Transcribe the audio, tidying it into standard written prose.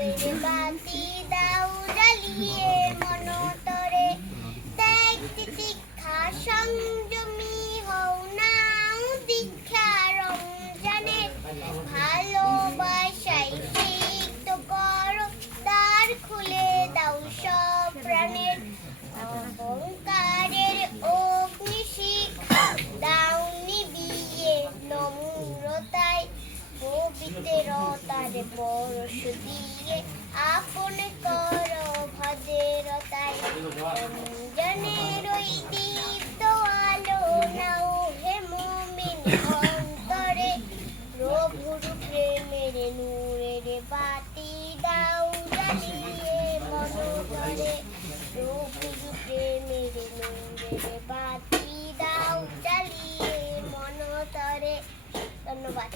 নূরের বাতি দাও জ্বালিয়ে মনতরে, ত্যাগ তিতিক্ষা সংযমী হও নাও দীক্ষা রমজানে, ভালোবাসায় সিক্ত করো দ্বার খুলে দাও সব প্রাণের, অহংকারের অগ্নিশিখা দাও নিভিয়ে নম্রতায়, পবিত্রতার পরশ দিয়ে আপন করো ভদ্রতায়, রমজানের ওই দীপ্ত আলো নাও হে মুমিন অন্তরে, প্রভুর প্রেমের নূরের বাতি দাও জ্বালিয়ে মনতরে, প্রভুর প্রেমের নূরের বাতি দাও জ্বালিয়ে মনতরে। ধন্যবাদ।